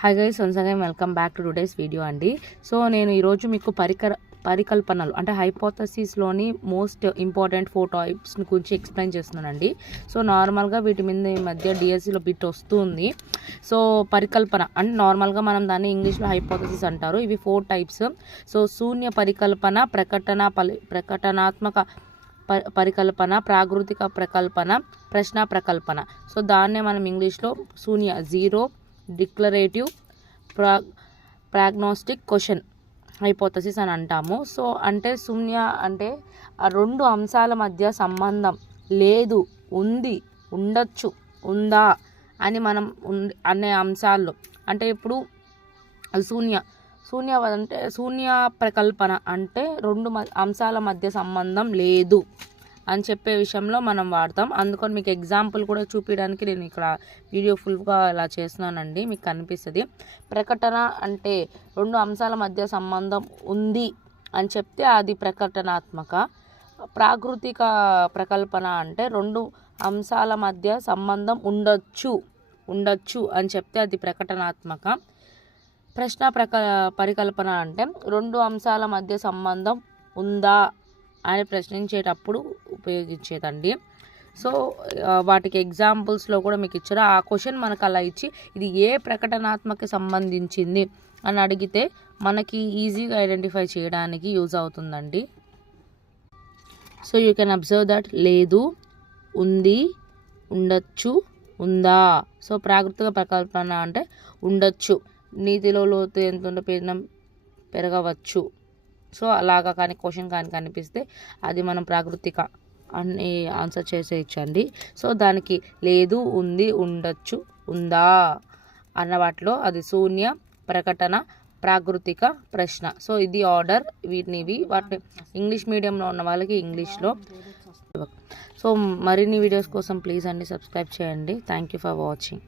Hi guys, once again welcome back to today's video అండి. So నేను ఈరోజు మీకు పరికల్పనలు అంటే హైపోథసిస్లోని మోస్ట్ ఇంపార్టెంట్ 4 టైప్స్ని గురించి ఎక్స్ప్లెయిన్ చేస్తున్నానండి. సో నార్మల్గా వీటి మీద ఈ మధ్య డిఎస్సిలో బిట్ వస్తుంది. సో పరికల్పన అంటే నార్మల్గా మనం దాన్ని ఇంగ్లీష్లో హైపోథసిస్ అంటారు. ఇవి 4 టైప్స్. సో శూన్య పరికల్పన, ప్రకటనాత్మక పరికల్పన, ప్రాకృతిక ప్రకల్పన, ప్రశ్న ప్రకల్పన. సో దాన్నే మనం ఇంగ్లీష్లో శూన్య, జీరో, డిక్లరేటివ్, ప్రాగ్నోస్టిక్ క్వశ్చన్ హైపోథసిస్ అని అంటాము. సో అంటే శూన్య అంటే ఆ 2 అంశాల మధ్య సంబంధం లేదు, ఉంది, ఉండొచ్చు, ఉందా అని మనం అనే అంశాల్లో అంటే ఇప్పుడు శూన్య అంటే శూన్య ప్రకల్పన అంటే 2 అంశాల మధ్య సంబంధం లేదు అని చెప్పే విషయంలో మనం వాడతాం. అందుకని మీకు ఎగ్జాంపుల్ కూడా చూపించడానికి నేను ఇక్కడ వీడియో ఫుల్గా ఇలా చేస్తున్నానండి, మీకు కనిపిస్తుంది. ప్రకటన అంటే 2 అంశాల మధ్య సంబంధం ఉంది అని చెప్తే అది ప్రకటనాత్మక. ప్రాకృతిక ప్రకల్పన అంటే 2 అంశాల మధ్య సంబంధం ఉండొచ్చు అని చెప్తే అది ప్రకటనాత్మక. ప్రశ్న పరికల్పన అంటే 2 అంశాల మధ్య సంబంధం ఉందా అని ప్రశ్నించేటప్పుడు ఉపయోగించేదండి. సో వాటికి ఎగ్జాంపుల్స్లో కూడా మీకు ఇచ్చారు. ఆ క్వశ్చన్ మనకు అలా ఇచ్చి ఇది ఏ ప్రకటనాత్మక సంబంధించింది అని అడిగితే మనకి ఈజీగా ఐడెంటిఫై చేయడానికి యూజ్ అవుతుందండి. So you can observe that లేదు, ఉంది, ఉండొచ్చు, ఉందా. సో ప్రాకృతిక ప్రకల్పన అంటే ఉండొచ్చు, నీతిలో లోతు ఎంత పెరగవచ్చు. సో అలాగా కానీ క్వశ్చన్ కానీ కనిపిస్తే అది మనం ప్రాకృతిక అని ఆన్సర్ చేసేయచ్చండి. సో దానికి లేదు, ఉంది, ఉండొచ్చు, ఉందా అన్న వాటిలో అది శూన్య, ప్రకటన, ప్రాకృతిక, ప్రశ్న. సో ఇది ఆర్డర్. వాటిని ఇంగ్లీష్ మీడియంలో ఉన్న వాళ్ళకి ఇంగ్లీష్లో. సో మరిన్ని వీడియోస్ కోసం ప్లీజ్ అండి సబ్స్క్రైబ్ చేయండి. Thank you for watching.